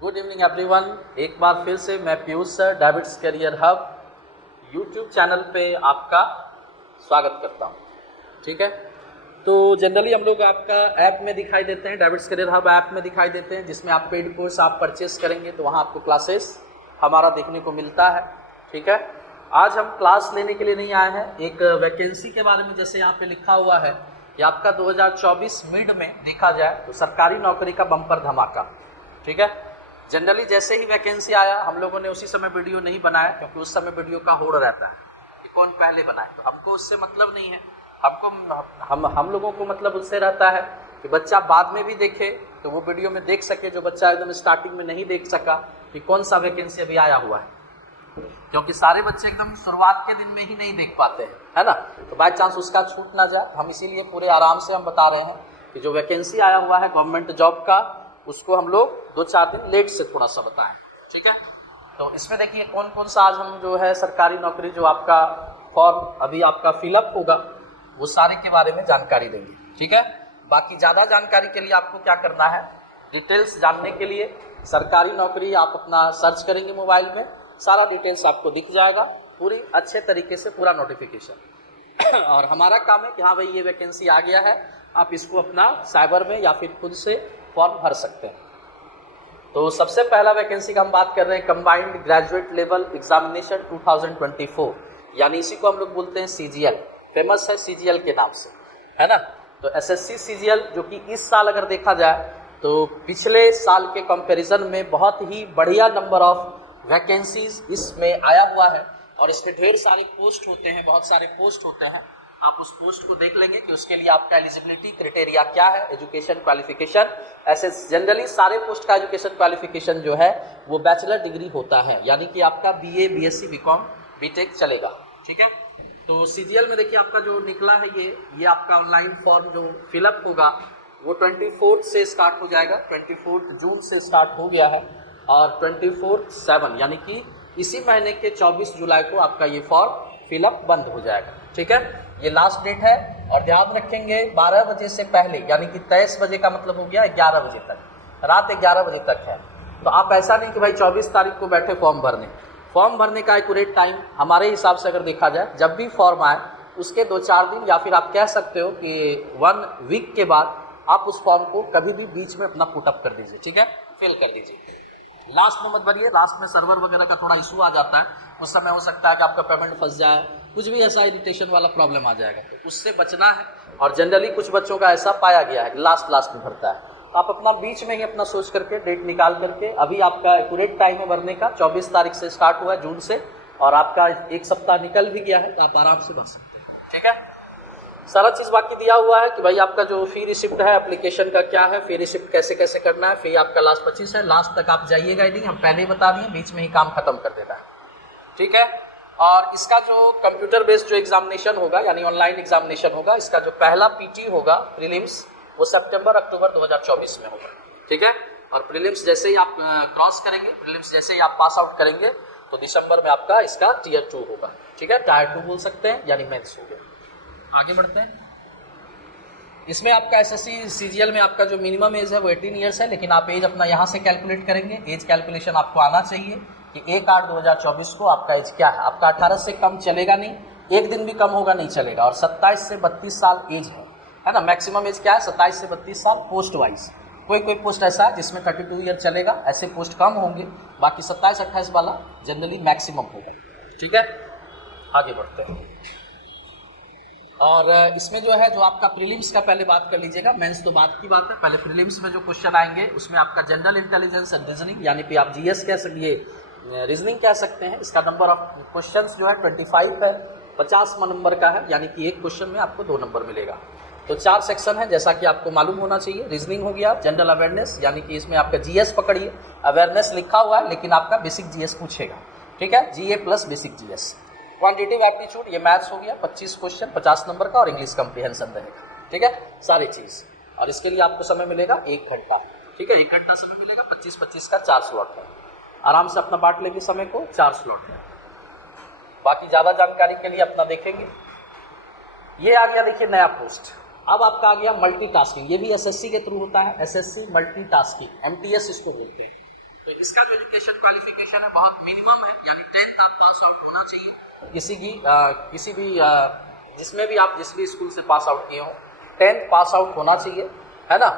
Good evening everyone. एक बार फिर से मैं Piyush sir David's career hub YouTube channel पे आपका स्वागत करता हूँ। ठीक है, तो जनरली हम लोग आपका ऐप में दिखाई देते हैं, डेविड्स करियर हब ऐप में दिखाई देते हैं, जिसमें आप पेड कोर्स आप परचेस करेंगे तो वहाँ आपको क्लासेस हमारा देखने को मिलता है। ठीक है, आज हम क्लास लेने के लिए नहीं आए हैं, एक वैकेंसी के बारे में जैसे यहाँ पे लिखा हुआ है कि आपका 2024 मिड में देखा जाए तो सरकारी नौकरी का बम्पर धमाका। ठीक है, जनरली जैसे ही वैकेंसी आया हम लोगों ने उसी समय वीडियो नहीं बनाया, क्योंकि उस समय वीडियो का होड़ रहता है कि कौन पहले बनाए। तो हमको उससे मतलब नहीं है, हमको हम लोगों को मतलब उससे रहता है कि बच्चा बाद में भी देखे तो वो वीडियो में देख सके, जो बच्चा एकदम स्टार्टिंग में नहीं देख सका कि कौन सा वैकेंसी अभी आया हुआ है, क्योंकि सारे बच्चे एकदम शुरुआत के दिन में ही नहीं देख पाते हैं, है ना। तो बाय चांस उसका छूट ना जाए, हम इसीलिए पूरे आराम से हम बता रहे हैं कि जो वैकेंसी आया हुआ है गवर्नमेंट जॉब का, उसको हम लोग 2-4 दिन लेट से थोड़ा सा बताएं। ठीक है, तो इसमें देखिए कौन कौन सा आज हम जो है सरकारी नौकरी जो आपका फॉर्म अभी आपका फिलअप होगा वो सारे के बारे में जानकारी देंगे। ठीक है, बाकी ज़्यादा जानकारी के लिए आपको क्या करना है, डिटेल्स जानने के लिए सरकारी नौकरी आप अपना सर्च करेंगे मोबाइल में, सारा डिटेल्स आपको दिख जाएगा, पूरी अच्छे तरीके से पूरा नोटिफिकेशन। और हमारा काम है कि हाँ भाई ये वैकेंसी आ गया है, आप इसको अपना साइबर में या फिर खुद से फॉर्म भर सकते हैं। तो सबसे पहला वैकेंसी का हम बात कर रहे हैं कंबाइंड ग्रेजुएट लेवल एग्जामिनेशन 2024, यानी इसी को हम लोग बोलते हैं सीजीएल, फेमस है सीजीएल के नाम से, है ना। तो एसएससी सीजीएल जो कि इस साल अगर देखा जाए तो पिछले साल के कंपैरिजन में बहुत ही बढ़िया नंबर ऑफ वैकेंसीज इसमें आया हुआ है, और इसमें ढेर सारे पोस्ट होते हैं, बहुत सारे पोस्ट होते हैं। आप उस पोस्ट को देख लेंगे कि उसके लिए आपका एलिजिबिलिटी क्राइटेरिया क्या है, एजुकेशन क्वालिफिकेशन। ऐसे जनरली सारे पोस्ट का एजुकेशन क्वालिफिकेशन जो है वो बैचलर डिग्री होता है, यानी कि आपका बीए, बीएससी, बीकॉम, बीटेक चलेगा। ठीक है, तो सीजीएल में देखिए आपका जो निकला है ये आपका ऑनलाइन फॉर्म जो फिलअप होगा वो 24 से स्टार्ट हो जाएगा, 24 जून से स्टार्ट हो गया है, और 24/7 यानी कि इसी महीने के 24 जुलाई को आपका ये फॉर्म फिलअप बंद हो जाएगा। ठीक है, ये लास्ट डेट है, और ध्यान रखेंगे 12 बजे से पहले, यानी कि 23 बजे का मतलब हो गया 11 बजे तक, रात 11 बजे तक है। तो आप ऐसा नहीं कि भाई 24 तारीख को बैठे फॉर्म भरने का एक्यूरेट टाइम हमारे हिसाब से अगर देखा जाए, जब भी फॉर्म आए उसके 2-4 दिन या फिर आप कह सकते हो कि 1 वीक के बाद आप उस फॉर्म को कभी भी बीच में अपना पुटअप कर दीजिए। ठीक है, फिल कर दीजिए, लास्ट में मत भरिए, लास्ट में सर्वर वगैरह का थोड़ा इशू आ जाता है, उस समय हो सकता है कि आपका पेमेंट फंस जाए, कुछ भी ऐसा इरिटेशन वाला प्रॉब्लम आ जाएगा, तो उससे बचना है। और जनरली कुछ बच्चों का ऐसा पाया गया है लास्ट में भरता है, तो आप अपना बीच में ही अपना सोच करके डेट निकाल करके, अभी आपका एक्यूरेट टाइम है भरने का, 24 तारीख से स्टार्ट हुआ है जून से, और आपका 1 सप्ताह निकल भी गया है, तो आप आराम से भर सकते हैं। ठीक है, सारा चीज़ बाकी दिया हुआ है कि भाई आपका जो फी रिसिप्ट है एप्लीकेशन का क्या है, फी रिसिप्ट कैसे कैसे करना है, फी आपका लास्ट 25 है, लास्ट तक आप जाइएगा ही नहीं, हम पहले ही बता दिए, बीच में ही काम खत्म कर देना है। ठीक है, और इसका जो कंप्यूटर बेस्ड जो एग्जामिनेशन होगा यानी ऑनलाइन एग्जामिनेशन होगा, इसका जो पहला पीटी होगा प्रीलिम्स वो सितंबर-अक्टूबर 2024 में होगा। ठीक है, और प्रीलिम्स जैसे ही आप क्रॉस करेंगे, प्रीलिम्स जैसे ही आप पास आउट करेंगे तो दिसंबर में आपका इसका Tier 2 होगा। ठीक है, Tier 2 बोल सकते हैं, यानी मेंस हो गया। आगे बढ़ते हैं, इसमें आपका एसएससी सीजीएल में आपका जो मिनिमम एज है वो 18 ईयर्स है, लेकिन आप एज अपना यहाँ से कैलकुलेट करेंगे, एज कैलकुलेशन आपको आना चाहिए कि 1/8/2024 को आपका एज क्या है। आपका 18 से कम चलेगा नहीं, एक दिन भी कम होगा नहीं चलेगा, और 27 से 32 साल एज है ना। मैक्सिमम एज क्या है, 27 से 32 साल पोस्ट वाइज। कोई पोस्ट ऐसा है जिसमें 32 ईयर चलेगा, ऐसे पोस्ट कम होंगे, बाकी 27-28 वाला जनरली मैक्सिमम होगा। ठीक है, आगे बढ़ते हैं, और इसमें जो है जो आपका प्रीलिम्स का पहले बात कर लीजिएगा, मेंस तो बात की बात है, पहले प्रीलिम्स में जो क्वेश्चन आएंगे उसमें आपका जनरल इंटेलिजेंस एंड रीजनिंग, यानी कि आप जीएस कह सकते, रीजनिंग कह सकते हैं। इसका नंबर ऑफ क्वेश्चंस जो है 25 है, 50 नंबर का है, यानी कि एक क्वेश्चन में आपको 2 नंबर मिलेगा। तो 4 सेक्शन है, जैसा कि आपको मालूम होना चाहिए। रीजनिंग हो गया, जनरल अवेयरनेस, यानी कि इसमें आपका जीएस पकड़िए, अवेयरनेस लिखा हुआ है लेकिन आपका बेसिक जीएस पूछेगा। ठीक है, GA plus basic GS. Quantitative aptitude, ये मैथ्स हो गया, 25 क्वेश्चन 50 नंबर का, और इंग्लिश कम्प्रीहेंशन रहेगा। ठीक है, सारी चीज़, और इसके लिए आपको समय मिलेगा 1 घंटा। ठीक है, 1 घंटा समय मिलेगा, 25-25 का 4 स्लॉट है, आराम से अपना बांट लेंगे समय को, 4 स्लॉट है। बाकी ज़्यादा जानकारी के लिए अपना देखेंगे। ये आ गया देखिए नया पोस्ट, अब आपका आ गया मल्टीटास्किंग, ये भी एसएससी के थ्रू होता है, एसएससी मल्टीटास्किंग, एमटीएस इसको बोलते हैं। तो इसका जो एजुकेशन क्वालिफिकेशन है बहुत मिनिमम है, यानी 10th आप पास आउट होना चाहिए। किसी भी जिसमें भी आप जिस भी स्कूल से पास आउट किए हो 10th पास आउट होना चाहिए, है ना।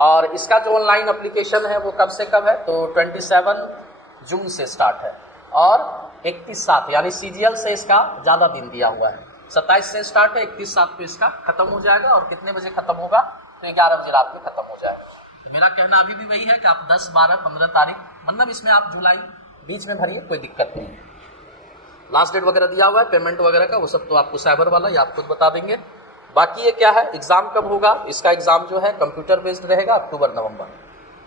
और इसका जो ऑनलाइन एप्लीकेशन है वो कब से कब है, तो 27 जून से स्टार्ट है और 31/7 यानी CGL से इसका ज़्यादा दिन दिया हुआ है। 27 से स्टार्ट है, 31/7 पे इसका खत्म हो जाएगा। और कितने बजे खत्म होगा, तो 11 बजे रात में खत्म हो जाएगा। तो मेरा कहना अभी भी वही है कि आप 10, 12, 15 तारीख, मतलब इसमें आप जुलाई बीच में भरिए, कोई दिक्कत नहीं है। लास्ट डेट वगैरह दिया हुआ है पेमेंट वगैरह का, वो सब तो आपको साइबर वाला या आप खुद बता देंगे। बाकी ये क्या है, एग्जाम कब होगा, इसका एग्जाम जो है कंप्यूटर बेस्ड रहेगा अक्टूबर-नवंबर,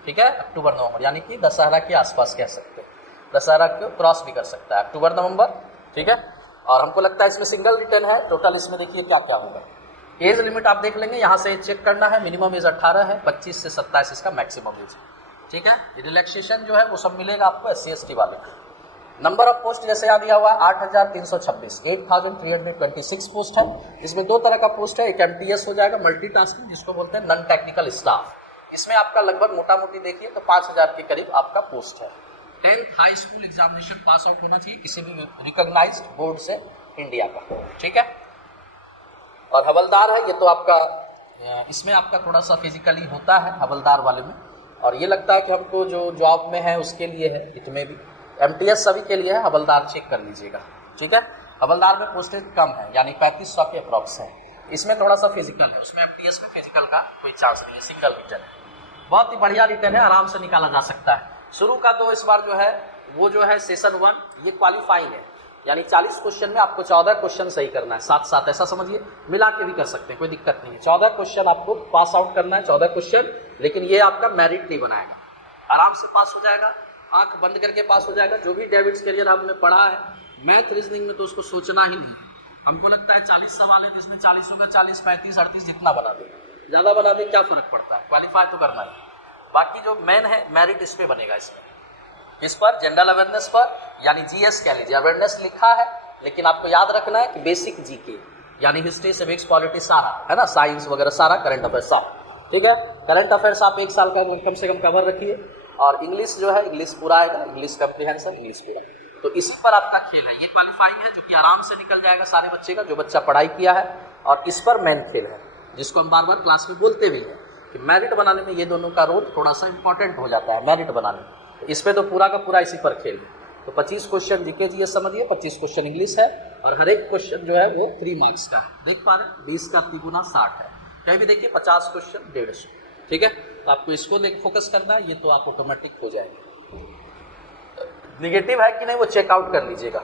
ठीक है, अक्टूबर-नवंबर यानी कि दशहरा के आसपास कह सकते हैं, दशहरा को क्रॉस भी कर सकता है, अक्टूबर-नवंबर, ठीक है। और हमको लगता है इसमें सिंगल रिटर्न है। टोटल इसमें देखिए क्या क्या होगा। एज लिमिट आप देख लेंगे, यहाँ से चेक करना है। मिनिमम एज 18 है, 25 से 27 इसका मैक्सिमम एज, ठीक है। रिलैक्सेशन जो है वो सब मिलेगा आपको SC/ST वाले। नंबर ऑफ पोस्ट जैसे यहाँ दिया हुआ है 8,326, 8,326 पोस्ट है। इसमें दो तरह का पोस्ट है, एक MTS हो जाएगा मल्टीटास्किंग, जिसको बोलते हैं नॉन टेक्निकल स्टाफ। इसमें आपका लगभग मोटा मोटी देखिए तो 5,000 के करीब आपका पोस्ट है। 10th high school examination pass out होना चाहिए किसी भी रिकॉग्नाइज्ड बोर्ड से इंडिया का, ठीक है। और हवलदार है ये तो आपका, इसमें आपका थोड़ा सा फिजिकली होता है हवलदार वाले में, और ये लगता है कि हमको जो जॉब में है उसके लिए है, इसमें भी MTS सभी के लिए है, हवलदार चेक कर लीजिएगा, ठीक है। हवलदार में पोस्टेज कम है, यानी 3500 के अप्रॉक्स है। इसमें थोड़ा सा फिजिकल है, उसमें MTS में फिजिकल का कोई चांस नहीं है, सिंगल रिटर्न है। बहुत ही बढ़िया रिटर्न है, आराम से निकाला जा सकता है। शुरू का तो इस बार जो है वो जो है सेशन 1 ये क्वालिफाइंग है, यानी 40 क्वेश्चन में आपको 14 क्वेश्चन सही करना है, साथ साथ ऐसा समझिए, मिला के भी कर सकते हैं, कोई दिक्कत नहीं है। 14 क्वेश्चन आपको पास आउट करना है, 14 क्वेश्चन, लेकिन ये आपका मेरिट नहीं बनाएगा, आराम से पास हो जाएगा, आंख बंद करके पास हो जाएगा। जो भी डेविड्स कैरियर आपने पढ़ा है मैथ रीजनिंग में तो उसको सोचना ही नहीं। हमको लगता है 40 सवाल है तो इसमें 40 होगा, 40, 35, 38 जितना बना दे, ज़्यादा बना दे क्या फर्क पड़ता है, क्वालिफाई तो करना ही। बाकी जो मेन है मेरिट इस पे बनेगा, इसमें इस पर जनरल अवेयरनेस पर, यानी GS कह लीजिए, अवेयरनेस लिखा है, लेकिन आपको याद रखना है कि बेसिक GK यानी हिस्ट्री, सिविक्स, पॉलिटी सारा है ना, साइंस वगैरह सारा, करंट अफेयर्स सारा, ठीक है। करंट अफेयर्स आप 1 साल का कम से कम कवर रखिए। और इंग्लिश जो है, इंग्लिश पूरा आएगा, इंग्लिश कम्प्रीहेंशन, इंग्लिश पूरा। तो इसी पर आपका खेल है, ये क्वालिफाइंग है जो कि आराम से निकल जाएगा सारे बच्चे का, जो बच्चा पढ़ाई किया है। और इस पर मेन खेल है, जिसको हम बार बार क्लास में बोलते भी हैं कि मेरिट बनाने में ये दोनों का रोल थोड़ा सा इंपॉर्टेंट हो जाता है, मेरिट बनाने में। तो इस पर तो पूरा का पूरा इसी पर खेल है। तो 25 क्वेश्चन GK GS समझिए, 25 क्वेश्चन इंग्लिश है, और हर एक क्वेश्चन जो है वो 3 मार्क्स का है। देख पा रहे हैं, 20 का 3 गुना 60 है। कहीं भी देखिए 50 क्वेश्चन 150, ठीक है। तो आपको इसको लेकर फोकस करना है, ये तो आप ऑटोमेटिक हो जाएंगे। निगेटिव है कि नहीं वो चेकआउट कर लीजिएगा।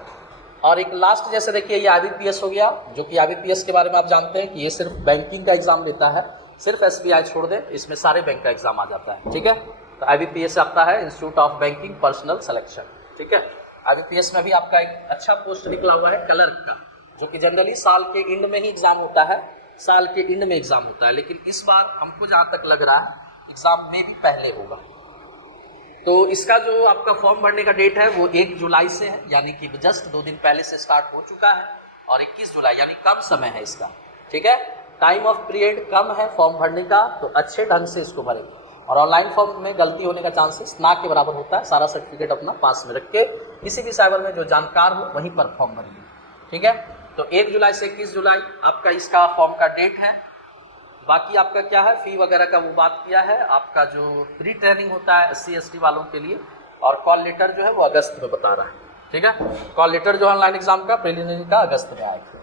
और एक लास्ट जैसे देखिए ये IBPS हो गया, जो कि IBPS के बारे में आप जानते हैं कि ये सिर्फ बैंकिंग का एग्जाम लेता है, सिर्फ SBI छोड़ दे, इसमें सारे बैंक का एग्जाम आ जाता है, ठीक है। तो IBPS आता है institute of banking personal selection, ठीक है। IBPS में भी आपका एक अच्छा पोस्ट निकला हुआ है क्लर्क का, जो कि जनरली साल के एंड में ही एग्जाम होता है, साल के एंड में एग्जाम होता है, लेकिन इस बार हमको जहाँ तक लग रहा है एग्जाम में भी पहले होगा। तो इसका जो आपका फॉर्म भरने का डेट है वो 1 जुलाई से है, यानी कि जस्ट 2 दिन पहले से स्टार्ट हो चुका है, और 21 जुलाई यानी कम समय है इसका, ठीक है। टाइम ऑफ पीरियड कम है फॉर्म भरने का, तो अच्छे ढंग से इसको भरेंगे। और ऑनलाइन फॉर्म में गलती होने का चांसेस ना के बराबर होता है। सारा सर्टिफिकेट अपना पास में रख के किसी भी साइबर में जो जानकार हो वहीं पर फॉर्म भरिए, ठीक है। तो 1 जुलाई से 21 जुलाई आपका इसका फॉर्म का डेट है। बाकी आपका क्या है, फी वगैरह का वो बात किया है। आपका जो प्री ट्रेनिंग होता है SC/ST वालों के लिए, और कॉल लेटर जो है वो अगस्त में बता रहा है, ठीक है। कॉल लेटर जो है ऑनलाइन एग्जाम का प्रीलिमिनरी का अगस्त में आएगा,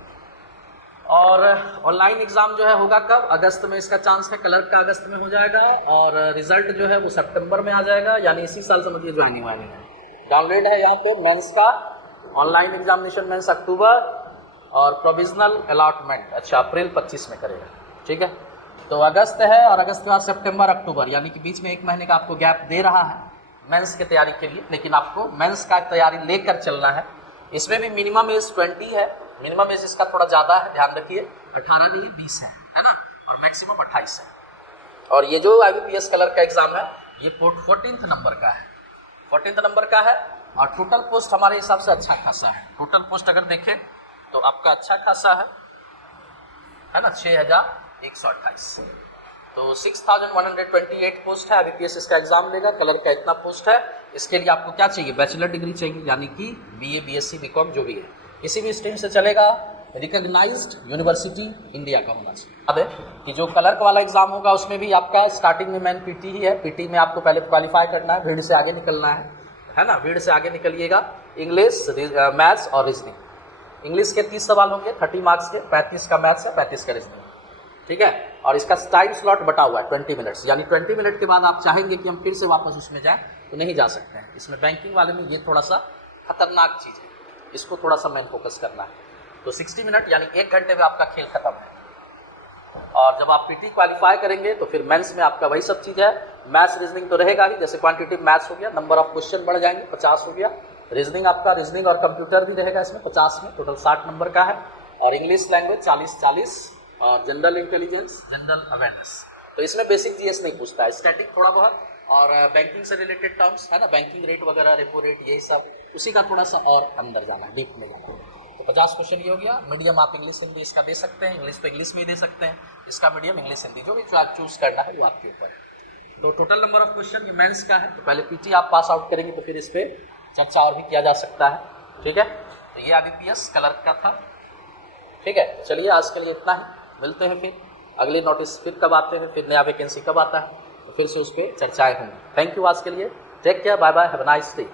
और ऑनलाइन एग्जाम जो है होगा कब, अगस्त में इसका चांस है। क्लर्क का अगस्त में हो जाएगा, और रिजल्ट जो है वो सितंबर में आ जाएगा, यानी इसी साल समझिए ज्वाइनिंग वाइनिंग है। डाउनलोड है यहाँ पे मेंस का, ऑनलाइन एग्जामिनेशन मेंस अक्टूबर, और प्रोविजनल अलॉटमेंट अच्छा अप्रैल 25 में करेगा, ठीक है। तो अगस्त है, और अगस्त के बाद सितंबर, अक्टूबर, यानी कि बीच में 1 महीने का आपको गैप दे रहा है मेंस की तैयारी के लिए, लेकिन आपको मेंस का तैयारी लेकर चलना है। इसमें भी मिनिमम एज 20 है, मिनिमम एज इसका थोड़ा ज़्यादा है, ध्यान रखिए, 18 नहीं 20 है ना, और मैक्सिमम 28 है। और ये जो IBPS क्लर्क का एग्जाम है ये 14th नंबर का है, 14th नंबर का है, और टोटल पोस्ट हमारे हिसाब से अच्छा खासा है। टोटल पोस्ट अगर देखें तो आपका अच्छा खासा है ना, 6128, तो 6128 पोस्ट है, IBPS इसका एग्जाम लेगा, कलर का इतना पोस्ट है। इसके लिए आपको क्या चाहिए, बैचलर डिग्री चाहिए, यानी कि BA BSc BCom जो भी है, किसी भी स्ट्रीम से चलेगा, रिकॉग्नाइज्ड यूनिवर्सिटी इंडिया का होना चाहिए। याद है कि जो क्लर्क वाला एग्जाम होगा उसमें भी आपका स्टार्टिंग में मेन PT ही है, PT में आपको पहले क्वालिफाई करना है, भीड़ से आगे निकलना है ना, भीड़ से आगे निकलिएगा। इंग्लिश, मैथ्स और रीजनिंग। इंग्लिश के 30 सवाल होंगे 30 मार्क्स के, 35 का मैथ्स है, 35 का रीजनिंग, ठीक है। और इसका टाइम स्लॉट बटा हुआ है 20 मिनट्स, यानी 20 मिनट के बाद आप चाहेंगे कि हम फिर से वापस उसमें जाएं तो नहीं जा सकते हैं। इसमें बैंकिंग वाले में ये थोड़ा सा खतरनाक चीज़ है, इसको थोड़ा सा मेन फोकस करना है। तो 60 मिनट यानी 1 घंटे में आपका खेल खत्म है। और जब आप PT क्वालिफाई करेंगे तो फिर मेंस में आपका वही सब चीज़ है, मैथ्स रीजनिंग तो रहेगा ही, जैसे क्वांटिटेटिव मैथ्स हो गया, नंबर ऑफ क्वेश्चन बढ़ जाएंगे, 50 हो गया। रीजनिंग आपका, रीजनिंग और कंप्यूटर भी रहेगा इसमें 50 में, टोटल 60 नंबर का है। और इंग्लिश लैंग्वेज 40-40, और जनरल इंटेलिजेंस, जनरल अवेयरनेस। तो इसमें बेसिक GS नहीं पूछता है, स्टैटिक थोड़ा बहुत, और बैंकिंग से रिलेटेड टर्म्स है ना, बैंकिंग रेट वगैरह, रेपो रेट, यही सब, उसी का थोड़ा सा और अंदर जाना है, डीप में जाना है। तो 50 क्वेश्चन ये हो गया। मीडियम आप इंग्लिश हिंदी इसका दे सकते हैं, इंग्लिश तो इंग्लिश में ही दे सकते हैं, इसका मीडियम इंग्लिश हिंदी, जो भी आप चूज करना है वो आपके ऊपर है। तो टोटल नंबर ऑफ क्वेश्चन ये मेंस का है। तो पहले PT आप पास आउट करेंगे तो फिर इस पर चर्चा और भी किया जा सकता है, ठीक है। तो ये IBPS क्लर्क का था, ठीक है। चलिए आज के लिए इतना ही, मिलते हैं फिर अगले नोटिस फिर कब आते हैं, फिर नया वैकेंसी कब आता है, तो फिर से उस पर चर्चाएँ होंगी। थैंक यू आज के लिए, take care, bye bye, have a nice day.